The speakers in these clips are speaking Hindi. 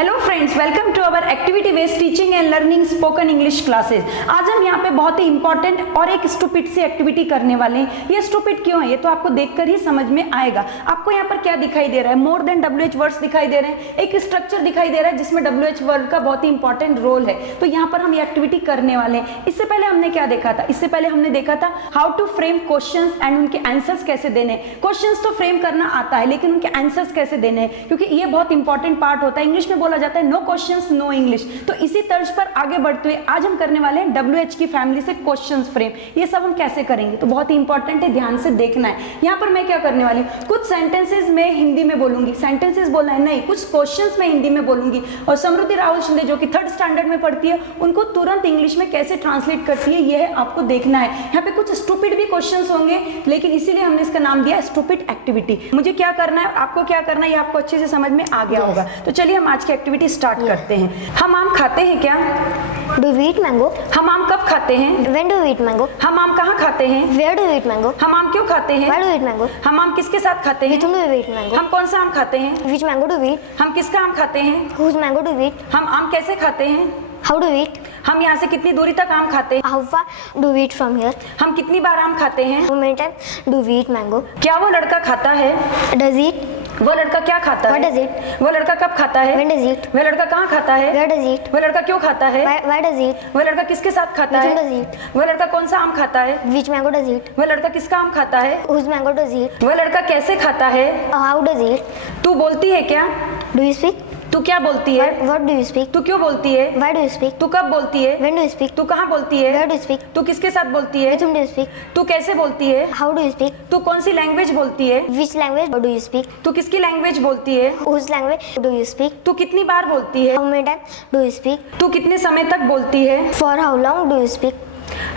Hello friends, welcome to our activity based teaching and learning spoken English classes. आज हम यहाँ पे बहुत ही इंपॉर्टेंट और एक स्टूपिड सी एक्टिविटी करने वाले हैं। ये स्टूपिड क्यों है ये तो आपको देखकर ही समझ में आएगा। आपको यहाँ पर क्या दिखाई दे रहा है? मोर देन WH वर्ड्स दिखाई दे रहे हैं। एक स्ट्रक्चर दिखाई दे रहा है जिसमें WH वर्ड का बहुत ही इंपॉर्टेंट रोल है। तो यहाँ पर हम ये एक्टिविटी करने वाले हैं। इससे पहले हमने क्या देखा था? इससे पहले हमने देखा था how to frame questions and उनके आंसर्स कैसे देने। क्वेश्चंस तो फ्रेम करना आता है लेकिन उनके आंसर्स कैसे देने हैं, क्योंकि ये बहुत इंपॉर्टेंट पार्ट होता है। इंग्लिश में बोला जाता है नो क्वेश्चंस नो इंग्लिश। तो इसी तर्ज पर आगे बढ़ते हुए आज हम करने वाले हैं WH की फैमिली से क्वेश्चंस फ्रेम। ये सब हम कैसे करेंगे तो बहुत ही इंपॉर्टेंट है, ध्यान से देखना है। यहाँ पर मैं क्या करने वाली हूँ, कुछ सेंटेंसेस में हिंदी में बोलूंगी। सेंटेंसेस बोलना है नहीं, कुछ क्वेश्चंस में हिंदी में बोलूंगी और समृद्धि राहुल शिंदे जो कि 3rd स्टैंडर्ड में पढ़ती है उनको तुरंत इंग्लिश में कैसे ट्रांसलेट करती है ये आपको देखना है। यहाँ पे कुछ स्टूपिड भी क्वेश्चंस होंगे लेकिन इसीलिए हमने इसका नाम दिया स्टूपिड एक्टिविटी। मुझे क्या करना है, आपको क्या करना है, ये आपको अच्छे से समझ में आ गया होगा। तो चलिए हम आज की एक्टिविटी स्टार्ट करते हैं। हम आम खाते हैं क्या? Do we eat mango? हम आम कब खाते हैं? When do we eat mango? हम आम कहाँ खाते हैं? Where do we eat mango? हम आम क्यों खाते हैं? Why do we eat mango? हम आम किसके साथ खाते हैं? With whom do we eat mango? हम कौन सा आम खाते हैं? Which mango do we eat? हम किसका आम खाते हैं? Whose mango do we eat? हम आम कैसे खाते हैं? How do we eat? हम यहाँ से कितनी दूरी तक आम खाते हैं? How far do we eat from here? हम कितनी बार आम खाते हैं? How many times do we eat mango? क्या वो लड़का खाता है? Does he eat? वो लड़का क्या खाता What है? does he eat? वो लड़का कब खाता है? When does he eat? वह लड़का कहाँ खाता है? Where does he eat? वो लड़का क्यों खाता है? Why does he eat? वो लड़का किसके साथ खाता With whom does है? he eat? वो लड़का कौन सा आम खाता है? Which mango does he eat? वो लड़का किसका आम खाता है? Whose mango does he eat? वो लड़का कैसे खाता है? How does he eat? तू बोलती है क्या? Do you speak? तू क्या बोलती है? What do you speak? तू क्यों बोलती है? Why do you speak? तू कब बोलती है? When do you speak? तू कहाँ बोलती है? Where do you speak? तू किसके साथ बोलती है? With whom do you speak? तू कैसे बोलती है? How do you speak? तू कौन सी लैंग्वेज बोलती है? Which language do you speak? तू किसकी लैंग्वेज बोलती है? Whose language do you speak? तू कितनी बार बोलती है? How many times do you speak? तू कितने समय तक बोलती है? For how long do you speak?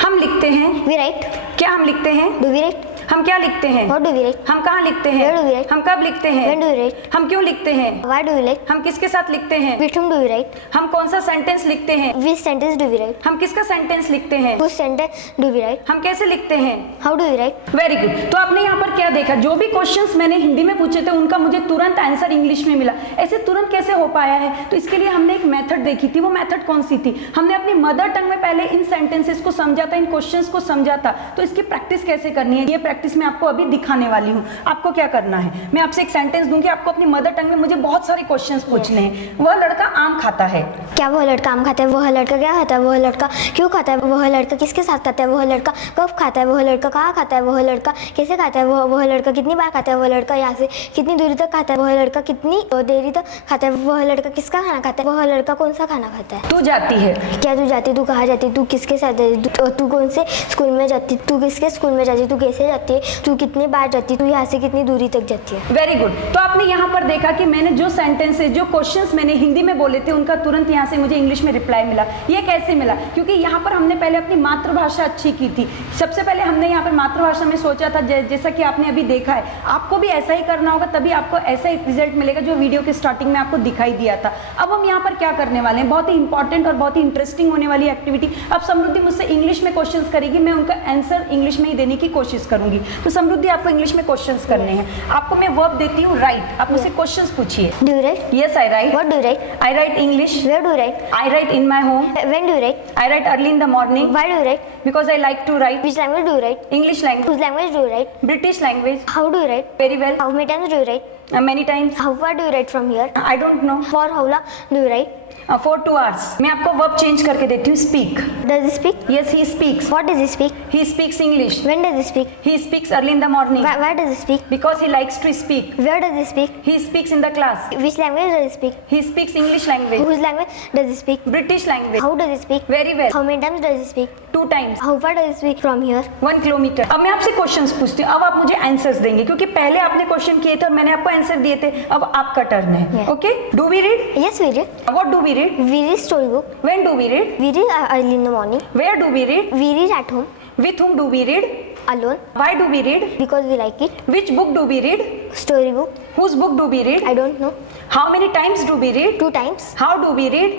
हम लिखते हैं। We write. क्या हम लिखते हैं? Do we write? हम क्या लिखते हैं? What do we write? हम कहाँ लिखते Where do we हैं? write? हम कब लिखते हैं? When do we write? हम क्यों लिखते हैं? Why do we write? हम किसके साथ लिखते हैं? With whom do we write? हम कौन सा सेंटेंस लिखते हैं? Which sentence do we write? हम किसका सेंटेंस लिखते हैं? Whose sentence do we write? हम कैसे लिखते हैं? How do we write? Very good. तो आपने यहाँ पर क्या देखा, जो भी क्वेश्चंस मैंने हिंदी में पूछे थे उनका मुझे तुरंत आंसर इंग्लिश में मिला। ऐसे तुरंत कैसे हो पाया है? तो इसके लिए हमने एक मेथड देखी थी। वो मेथड कौन सी थी? हमने अपनी मदर टंग में पहले इन सेंटेंसेस को समझा था, इन क्वेश्चंस को समझा था। तो इसकी प्रैक्टिस कैसे करनी है ये प्रैक्टिस मैं आपको अभी दिखाने वाली हूँ। आपको क्या करना है, मैं आपसे एक सेंटेंस दूंगी, आपको अपनी मदर टंग में मुझे बहुत सारे क्वेश्चंस पूछने हैं। वह लड़का आम खाता है। क्या वह लड़का आम खाता है? वह लड़का क्या खाता है? वह लड़का क्यों खाता है? वह लड़का किसके साथ खाता है? वह लड़का कब खाता है? वह लड़का कहाँ खाता है? वह लड़का कैसे खाता है? वह लड़का कितनी बार खाता है? वह लड़का यहाँ से कितनी दूरी तक खाता है? वह लड़का कितनी देरी तक खाता है? वह लड़का किसका खाना खाता है? वह लड़का कौन सा खाना खाता है? तू जाती है। क्या तू जाती है? तू कहाँ जाती है? तू किसके साथ जाती है? तू कौन से स्कूल में जाती है? तू किसके स्कूल में जाती है? तू कैसे जाती है? तू कितनी बार जाती है? तू यहाँ से कितनी दूरी तक जाती है? Very good. तो आपने यहाँ पर देखा कि मैंने जो सेंटेंसेस, जो क्वेश्चंस मैंने हिंदी में बोले थे उनका तुरंत यहाँ से मुझे इंग्लिश में रिप्लाई मिला। ये कैसे मिला? क्योंकि यहाँ पर हमने पहले अपनी मातृभाषा अच्छी की थी। सबसे पहले हमने यहाँ पर मातृभाषा में सोचा था, जैसा कि आपने अभी देखा है, आपको भी ऐसा ही करना होगा, तभी आपको ऐसा ही रिजल्ट मिलेगा जो वीडियो के स्टार्टिंग में आपको दिखाई दिया था। अब हम यहाँ पर क्या करने वाले हैं, बहुत ही इंपॉर्टेंट और बहुत ही इंटरेस्टिंग होने वाली एक्टिविटी। अब समृद्धि मुझसे इंग्लिश में क्वेश्चंस करेगी, मैं उनका आंसर इंग्लिश में ही देने की कोशिश करूंगी। तो समृद्धि आपको इंग्लिश में क्वेश्चंस करने हैं। आपको मैं वर्ब देती हूँ राइट, आप मुझसे क्वेश्चंस पूछिए। Do you write? Yes, I write. What do you write? I write English. Where do you write? I write in my home. When do you write? I write early in the morning Why do you write? because I like to write. Which language do you write? English language, Whose language do you write? British language, How do you write? very well. How many times do you write? Many times. How far do you write from here? I don't know. For how long do you write? For 2 hours. मैं आपको वर्ब चेंज करके देती हूँ। Speak. Does he speak? Yes, he speaks. What does he speak? He speaks English. When does he speak? He speaks early in the morning Why does he speak? because he likes to speak. Where does he speak? He speaks in the class. Which language does he speak? He speaks English language, Whose language does he speak? British language, How does he speak? very well. How many times does he speak? 2 times. How far does he speak from here? 1 kilometre. अब मैं आपसे क्वेश्चंस पूछती हूँ, अब आप मुझे आंसर्स देंगे, क्योंकि पहले आपने क्वेश्चन किए थे और मैंने आपको आंसर दिए थे। अब आपका टर्न है। Yeah. Okay, do we read? Yes, we read. What do we read? We read storybook. When do we read? We read early in the morning. Where do we read? We read at home. With whom do we read? Alone. Why do we read? Because we like it. Which book do we read? story book. Whose book do we read? I don't know. How many times do we read? 2 times. How do we read?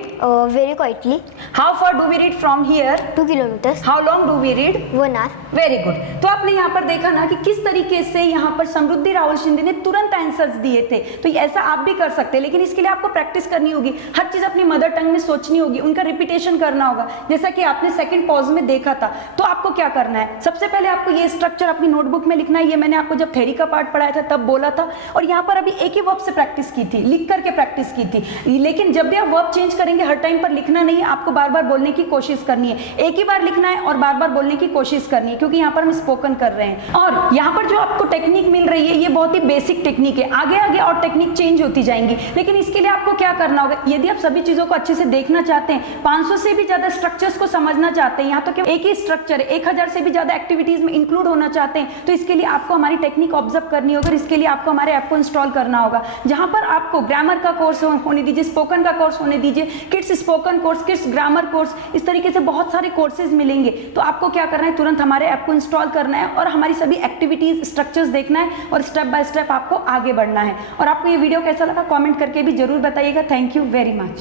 Very quietly. How far do we read from here? 2 kilometers. How long do we read? 1 hour. Very good. तो आपने यहाँ पर देखा ना कि किस तरीके से यहाँ पर समृद्धि राहुल शिंदे ने तुरंत आंसर्स दिए थे। तो ऐसा आप भी कर सकते हैं, लेकिन इसके लिए आपको प्रैक्टिस करनी होगी, हर चीज अपनी मदर टंग में सोचनी होगी, उनका रिपीटेशन करना होगा। जैसा कि आपने सेकंड पॉज में देखा था, तो आपको क्या करना है, सबसे पहले आपको ये स्ट्रक्चर अपनी नोटबुक में लिखना है। ये मैंने आपको जब थ्योरी का पार्ट पढ़ाया था तब बोला था, और यहाँ पर अभी एक ही वर्ब से प्रैक्टिस की थी, लिख करके प्रैक्टिस की थी। लेकिन जब भी आप वर्ब चेंज करेंगे, हर टाइम पर लिखना नहीं है, आपको बार बार बोलने की कोशिश करनी है। एक ही बार लिखना है और बार बार बोलने की कोशिश करनी है, क्योंकि यहाँ पर हम स्पोकन कर रहे हैं। और यहाँ पर जो आपको टेक्निक मिल रही है, ये बहुत ही बेसिक टेक्निक है। आगे आगे और टेक्निक चेंज होती जाएंगी, लेकिन इसके लिए आपको क्या करना होगा, यदि आप सभी चीजों को अच्छे से देखना चाहते हैं, 500 से भी ज्यादा स्ट्रक्चर्स को समझना चाहते हैं, यहाँ तो क्या एक ही स्ट्रक्चर है, 1000 से भी ज्यादा एक्टिविटीज में इंक्लूड होना चाहते हैं, तो इसके लिए आपको हमारी टेक्निक ऑब्जर्व करनी होगी। इसके लिए आपको हमारे ऐप को इंस्टॉल करना होगा, जहां पर आपको ग्रामर का कोर्स होने दीजिए, स्पोकन का कोर्स होने दीजिए, kids spoken course, kids grammar course, इस तरीके से बहुत सारे कोर्सेज मिलेंगे। तो आपको क्या करना है, तुरंत हमारे ऐप को इंस्टॉल करना है और हमारी सभी एक्टिविटीज स्ट्रक्चर्स देखना है और स्टेप बाय स्टेप आपको आगे बढ़ना है। और आपको ये वीडियो कैसा लगा कमेंट करके भी जरूर बताइएगा। Thank you very much.